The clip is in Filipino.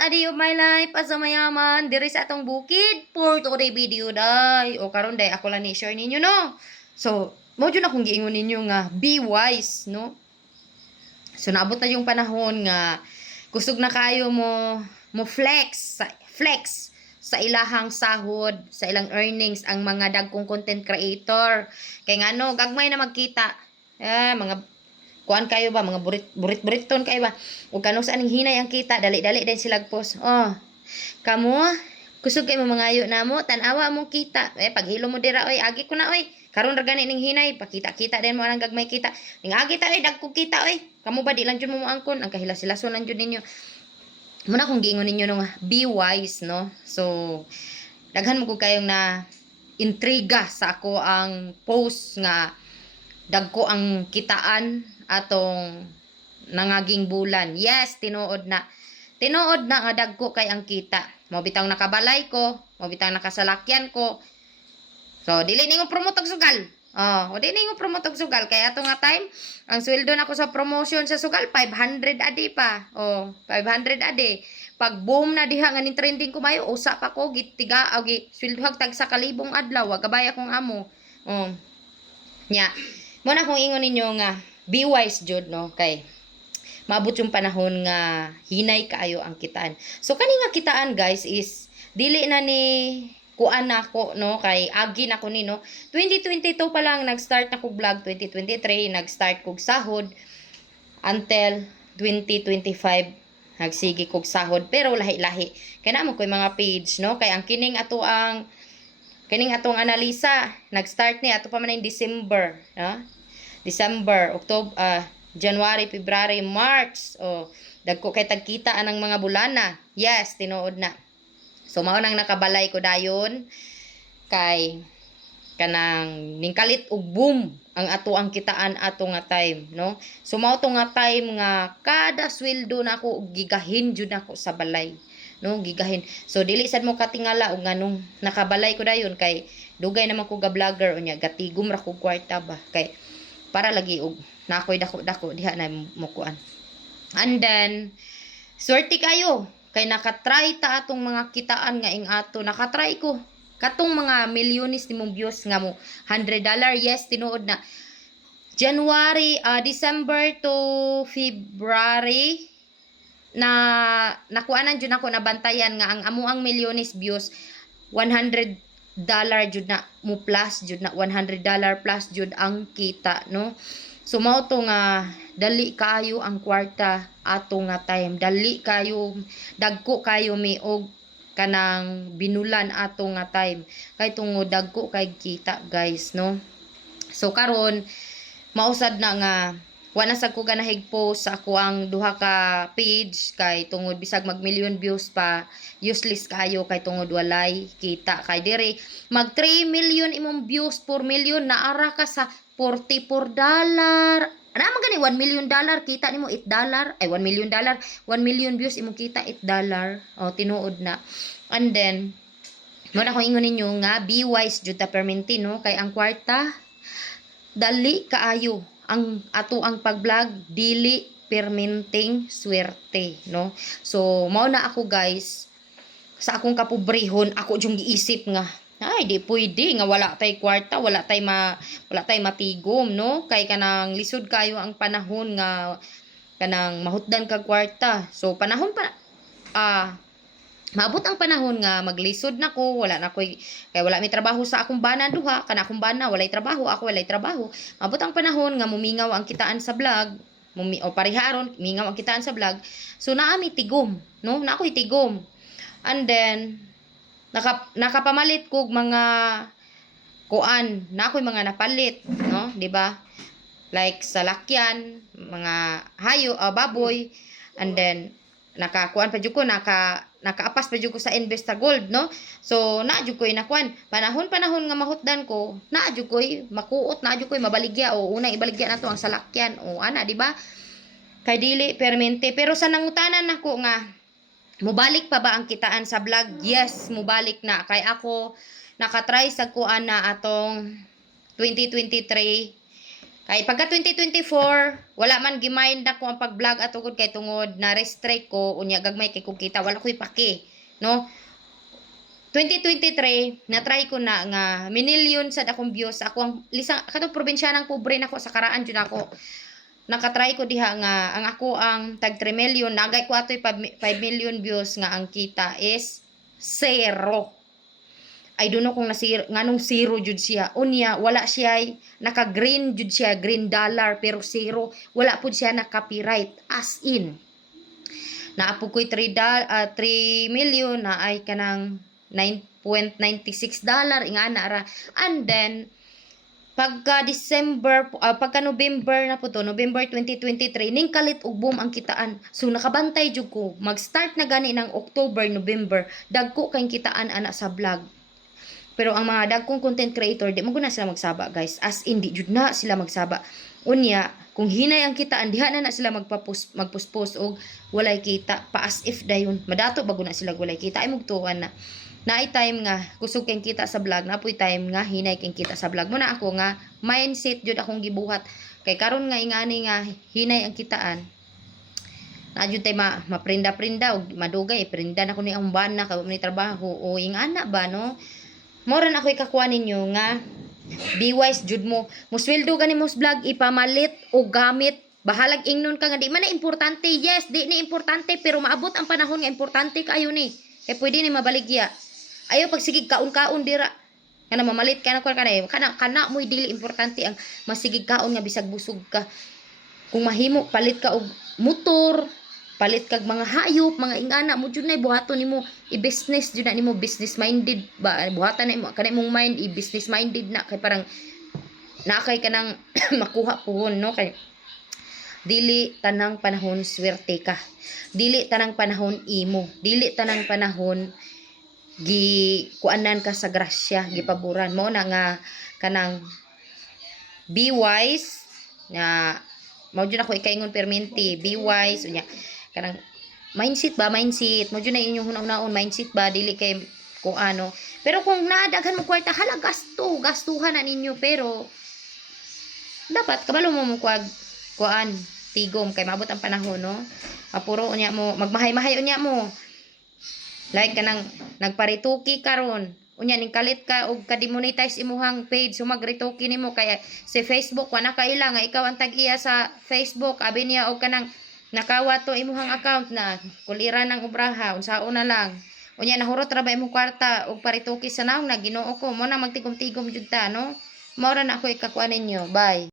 adi of my life asa mayaman diri sa atong bukid for today video day. O karon day ako lang ni share ninyo no. So, mo jud akong giingon ninyo nga be wise no. So naabot na yung panahon nga kusog na kayo mo flex sa ilahang sahod, sa ilang earnings ang mga dagkong content creator. Kay ngano gagmay na magkita. Mga kuan kayo ba, mga burit-buriton kayo ba, o kanong saan hinay ang kita, dali-dali din sila post. Kamo, kusog kayo mangayo na mo, tanawa mong kita, paghilo mo dira, oy, agi ko na, oy, karon ra gani ning hinay, pakita-kita din mo, anang gagmay kita, ning agi ta, oy, dagko kita, oy, kamo ba, di lang dyan mo angkon, ang kahilas-hilason lang dyan ninyo. Muna kung giingon ninyo nung, be wise, no, so, daghan mo ko kayong na intriga sa ako ang post nga, dagko ang kitaan atong nangaging bulan. Yes, tinuod na. Tinuod na nga dagko kay ang kita. Mo bitaw nakabalay ko, mo bitaw nakasalakyan ko. So dili ningo promote og sugal. Dili ningo promote og sugal kay ato nga time ang sweldo nako sa promotion sa sugal 500 adi pa. 500 adi. Pag boom na diha nga ning trending ko mayo, usa pa ko gitiga og sweldo tag sa kalibong adlaw, gabay akong amo. Nya. Muna kung ingon ninyo nga be wise jud no kay maabot yung panahon nga hinay kaayo ang kitaan. So kani nga kitaan guys is dili na ni kuan nako no kay agi nako ni no 2022 pa lang nag-start na kog vlog, 2023 nag-start kog sahod until 2025 nagsigi kog sahod pero lahi-lahi kay namo koy mga page no kay ang kining atong analisa nag-start ni ato pa man in December, December, October, January, February, March. Dagko kay tagkita anang mga bulana. Yes, tinuod na. So mao nang nakabalay ko dayon kay kanang ningkalit og boom ang ato ang kitaan ato nga time, no? So mao to nga time nga kada sweldo nako gigahin jud nako sa balay. No, gigahin. So dili sad mo katingala og nganong nakabalay ko dayon kay dugay naman ko ga vlogger unya gatigom ra ko kwarta ba kay para lagi og nakoy dako diha na mo kuan. And then swerte kayo kay nakatry ta atong mga kitaan nga ing ato nakatry ko katong mga milyones nimong views nga mo $100. Yes, tinuod na January, December to February na nakuanan jud nako nabantayan nga ang amuang milyones views $100 jud na mo plus jud na $100 plus jud ang kita no. So mao to nga dali kayo ang kwarta ato nga time, dali kayo dagko kayo mi og kanang binulan ato nga time kay tungod dagko kay kita guys no. So karon mausad na nga wala sa ko ganahig post sa ako ang duha ka page kay tungod bisag mag million views pa useless kayo kay tungod walay kita kay dire mag 3 million imong views 4 million naara ka sa $44. Ana man gani $1 million kita nimo $8 ay $1 million 1 million views imong kita $8 tinuod na. And then mo na ko ingon ninyo nga be wise jud ta perminti no kay ang kwarta dali kaayo ang ato ang pag-vlog dili perminting swerte no. So mao na ako guys sa akong kapobrehon ako jung giisip nga ay di pwede nga wala tay kwarta wala tay matigom no kay kanang lisod kayo ang panahon nga kanang mahutdan kag kwarta. So panahon pa maabot ang panahon nga maglisod na ko wala na koy kay wala mi trabaho sa akong bana duha kana akong bana walay trabaho ako walay trabaho. Maabot ang panahon nga mumingaw ang kitaan sa vlog o pariharon mingaw ang kitaan sa vlog. So naa mi tigom no na ako'y tigom. And then nakapamalit kog mga kuan na ako'y mga napalit no di ba like salakyan mga hayo baboy. And then nakakuan pa jud ko nakaapas pa jud ko sa Investa Gold no. So naa jud koy nakuan panahon nga mahutdan ko naa jud koy makuot naa jud koy mabaligya o unang ibaligya nato ang salakyan o ana di ba kay dili permente. Pero sa nangutanan nako nga mubalik pa ba ang kitaan sa vlog? Yes, mubalik na kay ako nakatry sa kuan na atong 2023 Kay pagka 2024, wala man gimain na ko ang pag-vlog at tungod kay tungod na restrict ko unya gagmay kay kung kita wala ko'y paki, no? 2023 na try ko na nga minilyon sa akong views ako ang lisa katong probinsyanang pobre nako sa karaan jud ako. Nakatry ko diha nga ang ako ang tag 3 million nagay ko atoy 5 million views nga ang kita is zero. I don't know kung nasir nganong zero jud siya. Unya wala siya naka-green jud siya, green dollar pero zero. Wala pud siya na copyright as in. Naapod ko'y 3 million na ay kanang $9.96 ingana ra. And then pagka November na po to, November 2023, ning kalit og boom ang kitaan. So nakabantay jud ko. Mag-start na gani ng October, November, dagko kay kitaan ana sa vlog. Pero ang mga dagkong content creator, di mo na sila magsaba, guys. As in, di jud na sila magsaba. Unya, kung hinay ang kitaan, diha na sila magpuspos og walay kita. Pa as if dayon. Madato bago na sila walay kita. Ay mugtuan na. Naay time nga, kusog kang kita sa vlog. Napoy time nga, hinay kang kita sa vlog. Muna ako nga, mindset jud akong gibuhat. Kay karon nga ingani nga, hinay ang kitaan. Na jud tay maprinda-prinda og madugay prinda na ko ni ang bana kay ni trabaho o ingana ba no. Mora na ako'y kakuha ninyo nga be wise jud mo. Musweldo gani mo vlog ipamalit o gamit. Bahalag ingnon ka nga di man na importante. Yes, di ni importante pero maabot ang panahon nga importante kaayo ni. Kay pwede ni mabaligya. Ayo pagsigig kaon-kaon dira. Kana mamalit ka na kana mo'y dili importante ang masigig kaon nga bisag busog ka. Kung mahimo palit ka og motor, palit kag mga hayop, mga ingana mo jud nay buhaton nimo i-business jud na nimo business minded ba buhatan na imo kanay mong mind i-business minded na kay parang nakay ka nang makuha puhon no kay dili tanang panahon swerte ka. Dili tanang panahon imo, dili tanang panahon kuanan ka sa grasya, gipaboran mo na nga kanang be wise na mao jud ako ikaingon perminti, be wise unya kanang mindset mo jud na inyong hunahunahon mindset ba dili kay kung ano pero kung nadaghan mo kwarta hala gastuhan na ninyo pero dapat kabalo mo kuan tigom kay maabot ang panahon no apuro unya mo magmahay-mahay unya mo like kanang nagparituki karon unya ning kalit ka og ka-demonetize imuhang page so magrituki nimo kaya si Facebook wala ka ila nga ikaw ang tag-iya sa Facebook abi niya og kanang nakawa to imuhang account na kulira ng ubraha unsaon na lang unya nahurot ra ba imong kwarta og parituki sa naong na Ginoo ko mo na magtigom-tigom jud ta no mao ra na ako ikakuan ninyo bye.